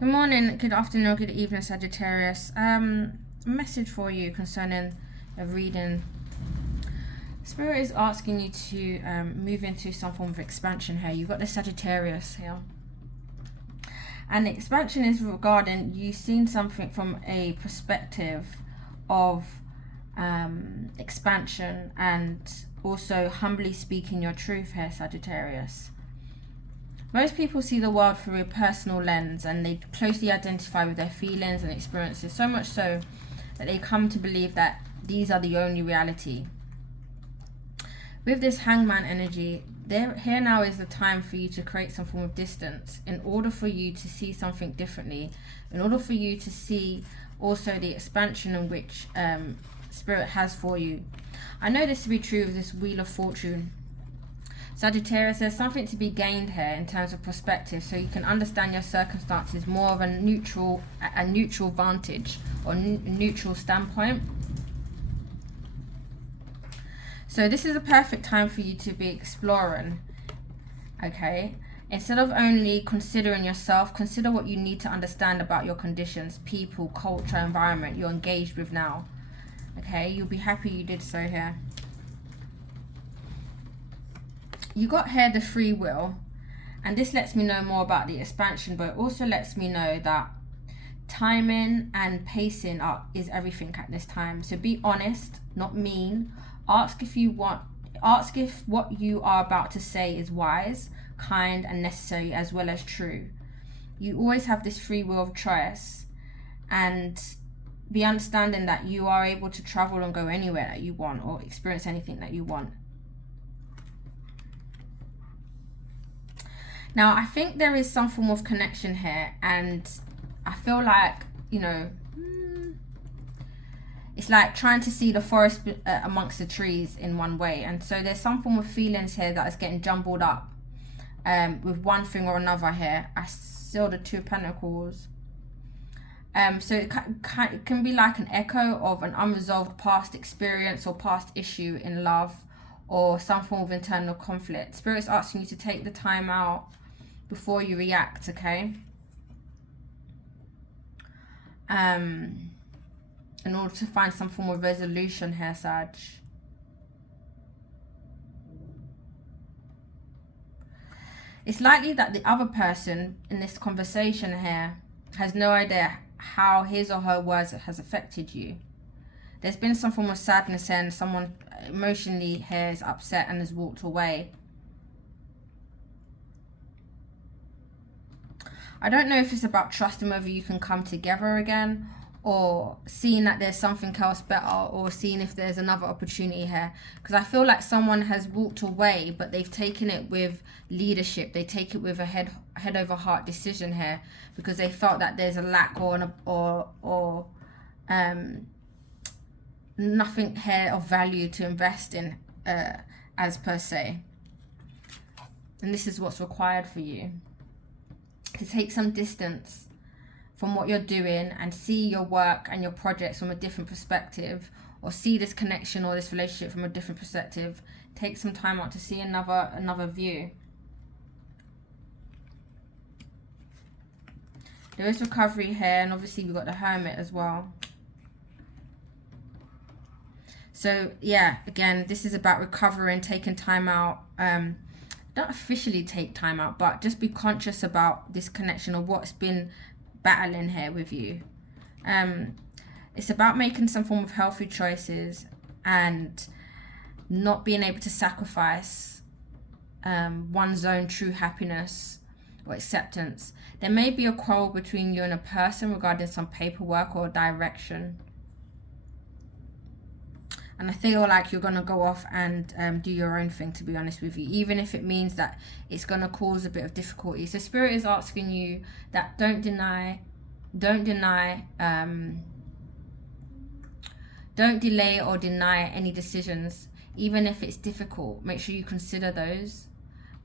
Good morning, good afternoon, good evening, Sagittarius. A message for you concerning a reading. Spirit is asking you to move into some form of expansion here. You've got the Sagittarius here. And the expansion is regarding you seeing something from a perspective of expansion and also humbly speaking your truth here, Sagittarius. Most people see the world through a personal lens and they closely identify with their feelings and experiences, so much so that they come to believe that these are the only reality. With this hangman energy, here now is the time for you to create some form of distance in order for you to see something differently, in order for you to see also the expansion in which Spirit has for you. I know this to be true of this Wheel of Fortune. Sagittarius, there's something to be gained here in terms of perspective, so you can understand your circumstances more of a neutral vantage or neutral standpoint. So this is a perfect time for you to be exploring, okay? Instead of only considering yourself, consider what you need to understand about your conditions, people, culture, environment you're engaged with now, okay? You'll be happy you did so here. You got here the free will, and this lets me know more about the expansion, but it also lets me know that timing and pacing is everything at this time. So be honest, not mean. Ask if what you are about to say is wise, kind, and necessary, as well as true. You always have this free will of choice, and be understanding that you are able to travel and go anywhere that you want or experience anything that you want. Now, I think there is some form of connection here, and I feel like, it's like trying to see the forest amongst the trees in one way. And so there's some form of feelings here that is getting jumbled up with one thing or another here. I saw the Two of Pentacles. So it can be like an echo of an unresolved past experience or past issue in love or some form of internal conflict. Spirit's asking you to take the time out before you react, okay? In order to find some form of resolution here, Sag. It's likely that the other person in this conversation here has no idea how his or her words has affected you. There's been some form of sadness here, and someone emotionally here is upset and has walked away. I don't know if it's about trusting whether you can come together again, or seeing that there's something else better, or seeing if there's another opportunity here. Because I feel like someone has walked away, but they've taken it with leadership. They take it with a head over heart decision here, because they felt that there's a lack or nothing here of value to invest in as per se. And this is what's required for you. To take some distance from what you're doing and see your work and your projects from a different perspective, or see this connection or this relationship from a different perspective. Take some time out to see another view. There is recovery here, and obviously we've got the Hermit as well. So yeah, again, this is about recovering, taking time out. Don't officially take time out, but just be conscious about this connection or what's been battling here with you. It's about making some form of healthy choices and not being able to sacrifice one's own true happiness or acceptance. There may be a quarrel between you and a person regarding some paperwork or direction. And I feel like you're going to go off and do your own thing, to be honest with you, even if it means that it's going to cause a bit of difficulty. So Spirit is asking you that don't delay or deny any decisions, even if it's difficult. Make sure you consider those.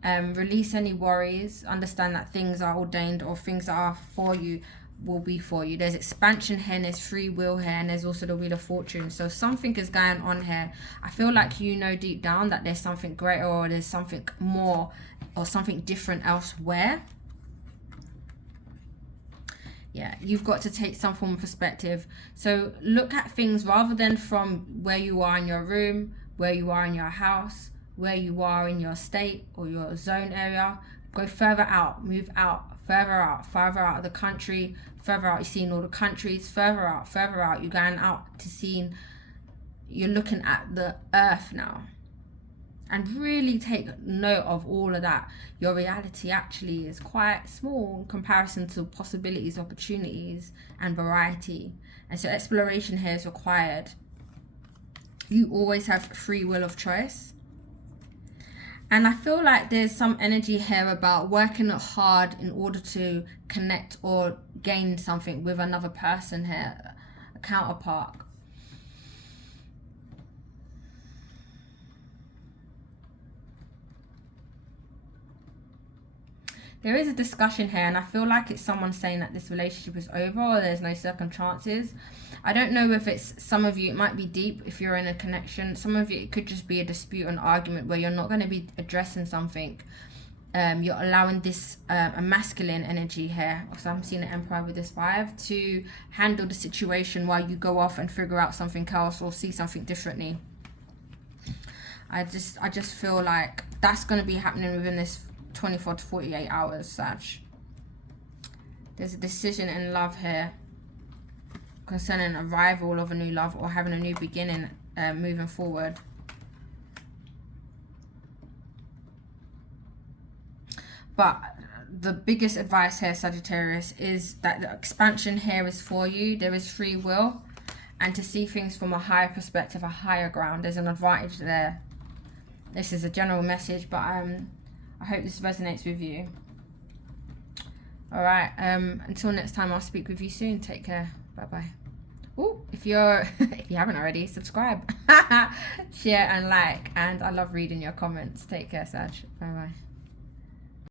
Release any worries. Understand that things are ordained, or things that are for you will be for you. There's expansion here, and there's free will here, and there's also the Wheel of Fortune. So something is going on here. I feel like you know deep down that there's something greater, or there's something more, or something different elsewhere. Yeah, you've got to take some form of perspective. So look at things rather than from where you are in your room, where you are in your house, where you are in your state or your zone area. Go further out, move out, further out of the country, further out. You're seeing all the countries, further out. You're going out to seeing, you're looking at the earth now. And really take note of all of that. Your reality actually is quite small in comparison to possibilities, opportunities, and variety. And so exploration here is required. You always have free will of choice. And I feel like there's some energy here about working hard in order to connect or gain something with another person here, a counterpart. There is a discussion here, and I feel like it's someone saying that this relationship is over or there's no second chances. I don't know if it's some of you, it might be deep if you're in a connection. Some of you, it could just be a dispute, an argument where you're not going to be addressing something. You're allowing this a masculine energy here. So I'm seeing an Emperor with this 5 to handle the situation while you go off and figure out something else or see something differently. I just feel like that's going to be happening within this 24 to 48 hours, Sag. There's a decision in love here concerning arrival of a new love or having a new beginning, moving forward. But the biggest advice here, Sagittarius, is that the expansion here is for you. There is free will, and to see things from a higher perspective, a higher ground. There's an advantage there. This is a general message, but I hope this resonates with you. All right. Until next time, I'll speak with you soon. Take care. Bye bye. Oh, if you haven't already, subscribe, share, and like. And I love reading your comments. Take care, Sag. Bye bye.